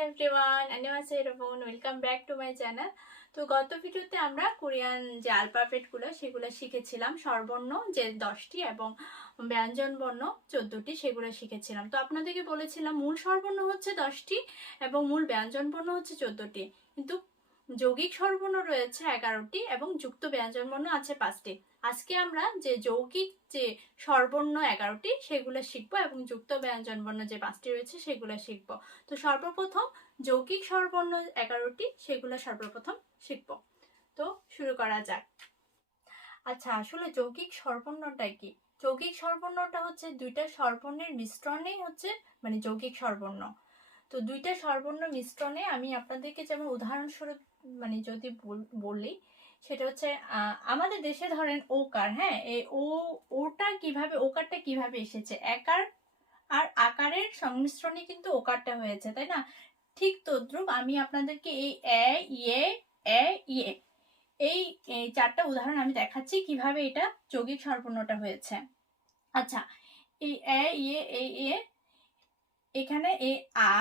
Hello everyone, 안녕하세요 여러분. Welcome back to my channel. তো গত ভিডিওতে আমরা কোরিয়ান যে অ্যালফাবেটগুলো সেগুলো শিখেছিলাম, স্বরবর্ণ যে 10টি এবং ব্যঞ্জন বর্ণ 14টি সেগুলো শিখেছিলাম। তো আপনাদেরকে বলেছিলাম মূল স্বরবর্ণ হচ্ছে 10টি এবং মূল ব্যঞ্জন বর্ণ হচ্ছে 14টি, কিন্তু যৌগিক স্বরবর্ণ রয়েছে 11টি এবং যুক্ত ব্যঞ্জন বর্ণ আছে 5টি। আজকে আমরা যে যৌগিক যে স্বরবর্ণ 11টি সেগুলো শিখবো এবং যুক্ত ব্যঞ্জন বর্ণ যে 5টি রয়েছে সেগুলো শিখবো। তো সর্বপ্রথম যৌগিক স্বরবর্ণ 11টি সেগুলো সর্বপ্রথম শিখবো। তো শুরু করা যাক। আচ্ছা, আসলে যৌগিক স্বরবর্ণটা কি? যৌগিক স্বরবর্ণটা হচ্ছে দুইটা স্বরবর্ণের মিশ্রণেই হচ্ছে মানে যৌগিক স্বরবর্ণ। তো দুইটা স্বরবর্ণ মিশ্রণে আমি আপনাদেরকে যেমন উদাহরণস্বরূপ মানে যদি বলি, সেটা হচ্ছে আমাদের দেশে ধরেন ওকার, হ্যাঁ, এই ওকারটা কিভাবে এসেছে? একার আর আকারের সংমিশ্রণে কিন্তু ওকারটা হয়েছে, তাই না? ঠিক তদ্রুপ আমি আপনাদেরকে এই এই চারটা উদাহরণ আমি দেখাচ্ছি কিভাবে এটা যৌগিক স্বরবর্ণটা হয়েছে। আচ্ছা, এই এখানে এ আ,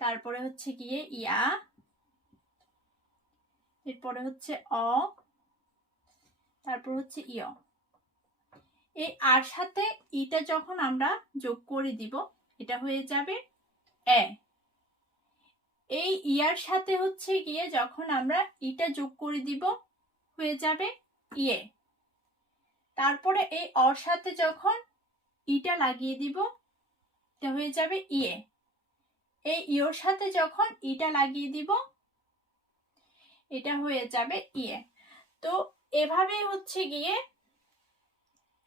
তারপরে হচ্ছে গিয়ে ইয়া, এরপরে হচ্ছে অ, তারপর হচ্ছে ইয়। এই আর সাথে ইটা যখন আমরা যোগ করে দিব এটা হয়ে যাবে এ। এই ইয়ার সাথে হচ্ছে গিয়ে যখন আমরা ইটা যোগ করে দিব হয়ে যাবে ইয়ে। তারপরে এই অর সাথে যখন ইটা লাগিয়ে দিব এটা হয়ে যাবে ইয়ে। এই ইয়োর সাথে যখন ইটা লাগিয়ে দিব এটা হয়ে যাবে ইয়ে। তো এভাবে হচ্ছে গিয়ে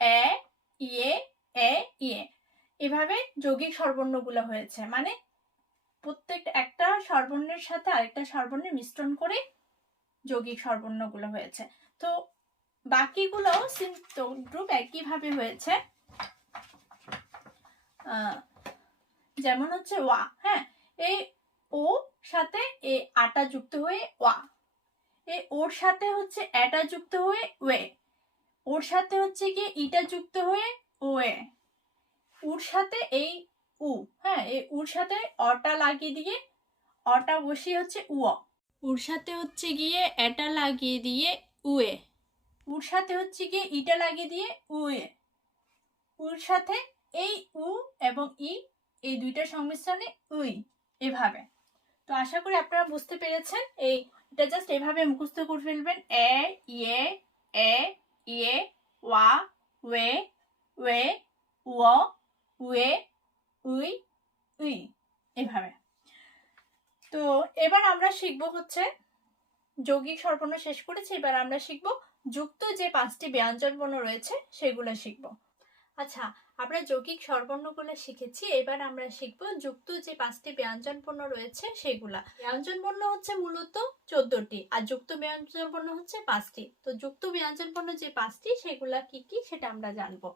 এ ইয়ে এ ইয়ে, এভাবে যৌগিক স্বরবর্ণগুলো হয়েছে। মানে প্রত্যেকটা একটা স্বরবর্ণের সাথে আরেকটা স্বরবর্ণের মিশ্রণ করে যৌগিক স্বরবর্ণগুলো হয়েছে। তো বাকিগুলোও গ্রুপ একইভাবে হয়েছে। যেমন হচ্ছে ওয়া, হ্যাঁ, এই ও সাথে এ আটা যুক্ত হয়ে ওয়া, এই ওর সাথে হচ্ছে এটা যুক্ত হয়ে ওয়ে, ওর সাথে হচ্ছে গিয়ে ইটা যুক্ত হয়ে ওয়ে, উর সাথে এই উ, হ্যাঁ, এই উর সাথে অটা লাগিয়ে দিয়ে অটা বসিয়ে হচ্ছে উয়া, উর সাথে হচ্ছে গিয়ে এটা লাগিয়ে দিয়ে উয়ে, উর সাথে হচ্ছে গিয়ে ইটা লাগিয়ে দিয়ে উয়ে, উর সাথে এই উ এবং ই এই দুইটা সংমিশ্রণে উই, এভাবে। তো আশা করি আপনারা বুঝতে পেরেছেন। এটা জাস্ট এভাবে মুখস্থ করে ফেলবেন। এ ইয়ে ওয়া ওয়ে ওয়ে ও উয়ে উই উই, এভাবে। তো এবার আমরা শিখব হচ্ছে যৌগিক স্বরবর্ণ শেষ করেছি, এবার আমরা শিখব যুক্ত যে 5টি ব্যঞ্জন বর্ণ রয়েছে সেগুলো শিখব। আচ্ছা, আমরা যৌগিক স্বরবর্ণগুলো শিখেছি, এবার আমরা শিখব যুক্ত যে 5টি ব্যঞ্জন বর্ণ রয়েছে সেগুলা। ব্যঞ্জন বর্ণ হচ্ছে মূলত 14টি আর যুক্ত ব্যঞ্জন বর্ণ হচ্ছে 5টি। তো যুক্ত ব্যঞ্জন বর্ণ যে 5টি সেগুলা কি কি সেটা আমরা জানবো।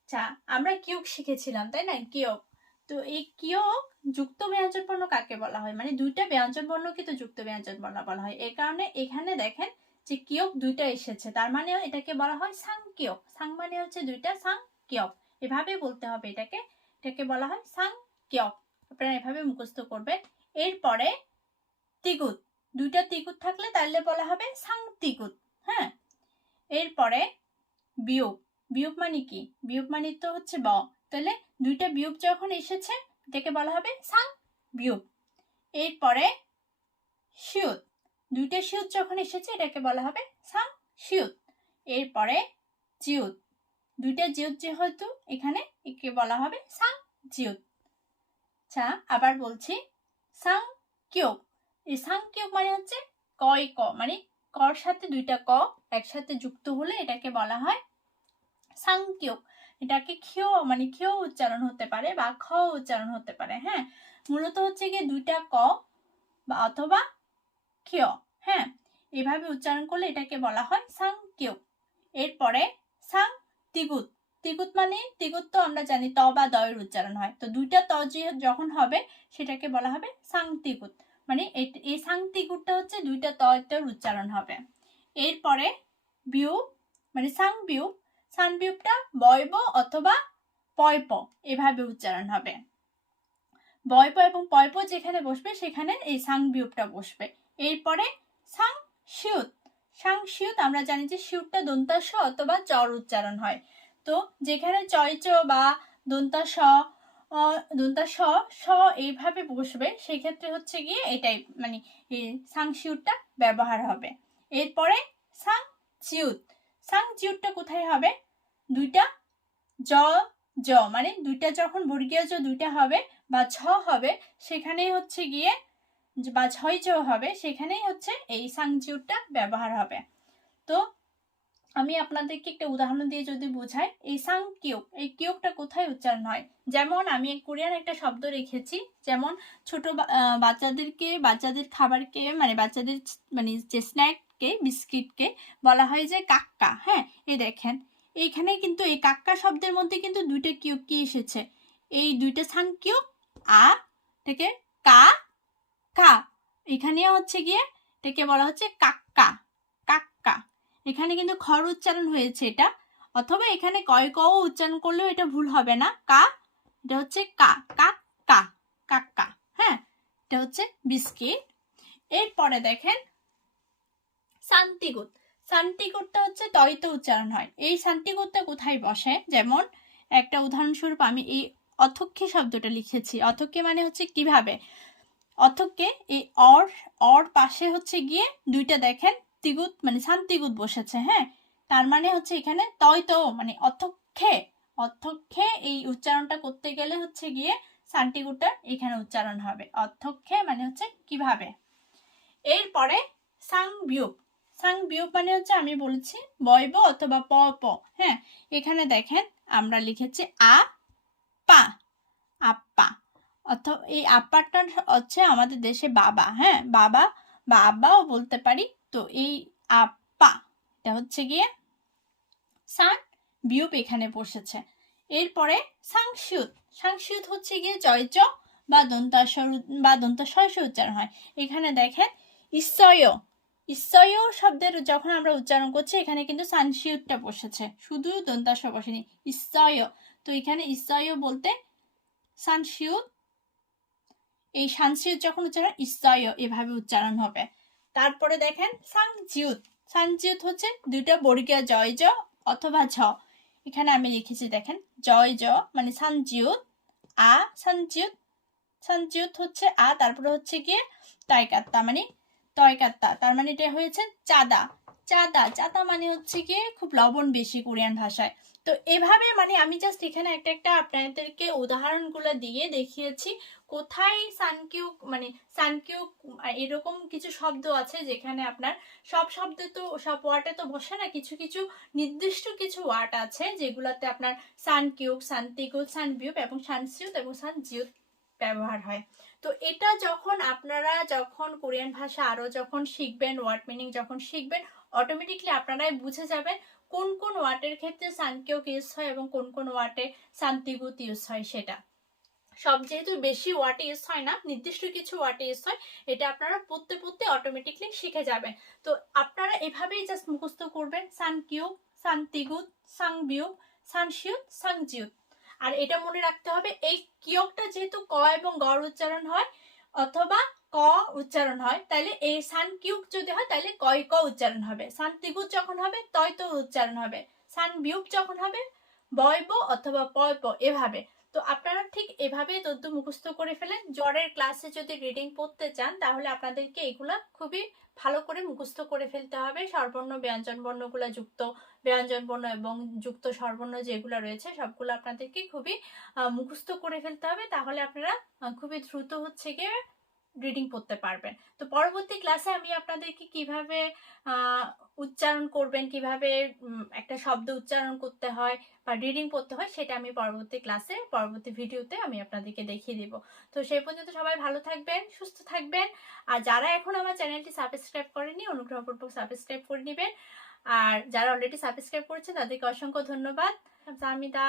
আচ্ছা, আমরা কিয়ক শিখেছিলাম, তাই না? কিয়ক। তো এই কিয়ক যুক্ত ব্যঞ্জন বর্ণ কাকে বলা হয়? মানে দুইটা ব্যঞ্জন বর্ণকে তো যুক্ত ব্যঞ্জন বর্ণ বলা হয়। এই কারণে এখানে দেখেন যে কিয়ক দুইটা এসেছে, তার মানে এটাকে বলা হয় সাং কিয়ক। সাং মানে হচ্ছে দুইটা, সাং কিয়ক, এভাবে বলতে হবে এটাকে বলা হয় সাং কিয়ক। আপনারা এভাবে মুখস্থ করবেন। এরপরে তিগুত, দুইটা তিগুত থাকলে তাহলে বলা হবে সাং তিগুত, হ্যাঁ। এরপরে বিয়োগ, বিয়োগ মানে কি? বিয়োগ মানে তো হচ্ছে ব, তাহলে দুইটা বিয়োগ যখন এসেছে এটাকে বলা হবে সাং বিয়োগ। এরপরে শিউত, দুইটা শিউত যখন এসেছে এটাকে বলা হবে সাং শিউত। এরপরে জিউত, দুইটা জিউত যেহেতু এখানে একে বলা হবে সাং জিউত। আচ্ছা, আবার বলছি সাং কিয়োগ। এই সাং কিয়োগ মানে হচ্ছে কয় ক, মানে কর সাথে দুইটা ক একসাথে যুক্ত হলে এটাকে বলা হয় সাংকিয়ক। এটাকে খিও মানে খিও উচ্চারণ হতে পারে বা খ উচ্চারণ হতে পারে, হ্যাঁ। মূলত হচ্ছে গিয়ে দুইটা ক বা অথবা খিও, হ্যাঁ, এভাবে উচ্চারণ করলে এটাকে বলা হয় সাংকিয়ক। এরপরে সাং তিগুত, তিগুত মানে তিগুত তো আমরা জানি ত বা দয়ের উচ্চারণ হয়, তো দুইটা ত যখন হবে সেটাকে বলা হবে সাং তিগুত, মানে এই সাং তিগুতটা হচ্ছে দুইটা ত এর উচ্চারণ হবে। এরপরে বিউ মানে সাং বিউ, সান বিউটা বয়ব অথবা পয়প এভাবে উচ্চারণ হবে। বয়প এবং পয়প যেখানে বসবে সেখানে এই সাং বিয়োগটা বসবে। এরপরে সাং শিউত। সাং শিউত আমরা জানি যে শিউতটা দন্তাস অথবা চর উচ্চারণ হয়। তো যেখানে চয়চ বা দন্তাস দন্তাস স এইভাবে বসবে সেক্ষেত্রে হচ্ছে গিয়ে এটাই মানে এই সাং শিউতটা ব্যবহার হবে। এরপরে সাং জিউত। সাং জিউতটা কোথায় হবে? দুইটা জ জ মানে দুইটা যখন বর্গীয় জ দুইটা হবে বা ছ হবে সেখানেই হচ্ছে গিয়ে বা ছয় জ হবে সেখানেই হচ্ছে এই সাং জিউতটা ব্যবহার হবে। তো আমি আপনাদেরকে একটা উদাহরণ দিয়ে যদি বোঝাই, এই সাং কিউক, এই কিউকটা কোথায় উচ্চারণ হয়? যেমন আমি কোরিয়ান একটা শব্দ রেখেছি, যেমন ছোট বাচ্চাদের খাবারকে মানে বাচ্চাদের মানে যে স্ন্যাককে বিস্কিটকে বলা হয় যে কাক্কা। হ্যাঁ, এই দেখেন এইখানে কিন্তু এই কাক্কা শব্দের মধ্যে কিন্তু দুইটা কিউক কি এসেছে, এই দুইটা সাং কিউক আ থেকে কা কা, এখানে হচ্ছে গিয়ে এটাকে বলা হচ্ছে কাক্কা কাক্কা। এখানে কিন্তু খর উচ্চারণ হয়েছে এটা, অথবা এখানে কয় ক উচ্চারণ করলেও এটা ভুল হবে না, কা এটা হচ্ছে কা কাক্কা কাক্কা। হ্যাঁ, এটা হচ্ছে বিস্কিট। এরপরে দেখেন শান্তিগুত। শান্তিগুতটা হচ্ছে তয়িত উচ্চারণ হয়। এই শান্তিগুতটা কোথায় বসে? যেমন একটা উদাহরণস্বরূপ আমি এই অথক্ষে শব্দটা লিখেছি। অথক্ষে মানে হচ্ছে কিভাবে, অথক্ষে এই অর পাশে হচ্ছে গিয়ে দুইটা দেখেন তিগুত মানে শান্তিগুত বসেছে। হ্যাঁ, তার মানে হচ্ছে এখানে তয়তো মানে অথক্ষে এই উচ্চারণটা করতে গেলে হচ্ছে গিয়ে শান্তিগুতটা এখানে উচ্চারণ হবে। অথক্ষে মানে হচ্ছে কিভাবে। এরপরে সাং বিয়োগ। সাং বিয়োগ মানে হচ্ছে আমি বলেছি বয়ব অথবা প প। হ্যাঁ, এখানে দেখেন আমরা লিখেছি আ পা, আপ্পা। অথবা এই আপ্পাটা হচ্ছে আমাদের দেশে বাবা। হ্যাঁ, বাবাও বলতে পারি। তো এই আপ্পা এটা হচ্ছে গিয়ে সাং বিয়োগ এখানে বসেছে। এরপরে সাংশিউত। সাংশিউত হচ্ছে গিয়ে জয়চ বা দন্তাশয় উচ্চারণ হয়। এখানে দেখেন ইসয় শব্দের যখন আমরা উচ্চারণ করছি এখানে কিন্তু সাংশিউতটা বসেছে, শুধু দন্তাশ বসেনি, ইসয়। তো এখানে ইসয় বলতে সাংশিউত, এই সাংশিউত যখন উচ্চারণ ইসয় এভাবে উচ্চারণ হবে। তারপরে দেখেন সাংজিউত। সাংজিউত হচ্ছে দুইটা বর্গীয় জয় জ অথবা ঝ। এখানে আমি লিখেছি দেখেন জয় জ মানে সাংজিউত আ, সাংজিউত হচ্ছে আ, তারপরে হচ্ছে গিয়ে তয়কাত্তা মানে তয়কাত্তা, তার মানে এটা হয়েছে চাদা। চাদা মানে হচ্ছে গিয়ে খুব লবণ বেশি কোরিয়ান ভাষায়। তো এভাবে মানে আমি জাস্ট এখানে একটা আপনাদেরকে উদাহরণগুলো দিয়ে দেখিয়েছি কোথায় সানকিউক মানে সানকিউক এরকম কিছু শব্দ আছে যেখানে আপনার সব শব্দে তো সব ওয়ার্ডে তো বসে না, কিছু কিছু নির্দিষ্ট কিছু ওয়ার্ড আছে যেগুলোতে আপনার সানকিউক, সানতিকুক, সানবিউক এবং সানসিউত এবং সানজিউত ব্যবহার হয়। তো এটা আপনারা যখন কোরিয়ান ভাষা আরো যখন শিখবেন, ওয়ার্ড মিনিং যখন শিখবেন, অটোমেটিকলি আপনারাই বুঝে যাবেন কোন কোন ওয়ার্ডের ক্ষেত্রে সানকিউক ইউজ হয় এবং কোন কোন ওয়ার্ডে সানতিগুত ইউজ হয়। সেটা সব যেহেতু বেশি ওয়ার্ডে ইউজ হয় না, নির্দিষ্ট কিছু ওয়ার্ডে ইউজ হয়, এটা আপনারা পড়তে অটোমেটিকলি শিখে যাবেন। তো আপনারা এভাবেই জাস্ট মুখস্থ করবেন সানকিউক, সানতিগুত, সাংবিউক, সানশিউত, সাংজিউত। আর এটা মনে রাখতে হবে এই কিয়কটা যেহেতু ক এবং গর উচ্চারণ হয় অথবা ক উচ্চারণ হয়, তাহলে এই সান কিউক যদি হয় তাহলে কয় ক উচ্চারণ হবে, সান তিগুত যখন হবে তয় তো উচ্চারণ হবে, সান বিউক যখন হবে বয়ব অথবা পয় প এভাবে। তো আপনারা ঠিক এভাবে তথ্য মুখস্থ করে ফেলেন। জ্বরের ক্লাসে যদি রিডিং পড়তে চান তাহলে আপনাদেরকে এগুলা খুবই ভালো করে মুখস্থ করে ফেলতে হবে। স্বরবর্ণ ব্যঞ্জন বর্ণগুলা যুক্ত ব্যঞ্জন বর্ণ এবং যুক্ত স্বরবর্ণ যেগুলো রয়েছে সবগুলো আপনাদেরকে খুবই মুখস্থ করে ফেলতে হবে, তাহলে আপনারা খুবই দ্রুত হচ্ছে গিয়ে রিডিং পড়তে পারবেন। তো পরবর্তী ক্লাসে আমি আপনাদেরকে কিভাবে উচ্চারণ করবেন, কিভাবে একটা শব্দ উচ্চারণ করতে হয় বা রিডিং পড়তে হয় সেটা আমি পরবর্তী ক্লাসে পরবর্তী ভিডিওতে আমি আপনাদেরকে দেখিয়ে দিব। তো সেই পর্যন্ত সবাই ভালো থাকবেন, সুস্থ থাকবেন। আর যারা এখন আমার চ্যানেলটি সাবস্ক্রাইব করেনি অনুগ্রহপূর্বক সাবস্ক্রাইব করে নেবেন। আর যারা অলরেডি সাবস্ক্রাইব করেছে তাদেরকে অসংখ্য ধন্যবাদ। সামিদা।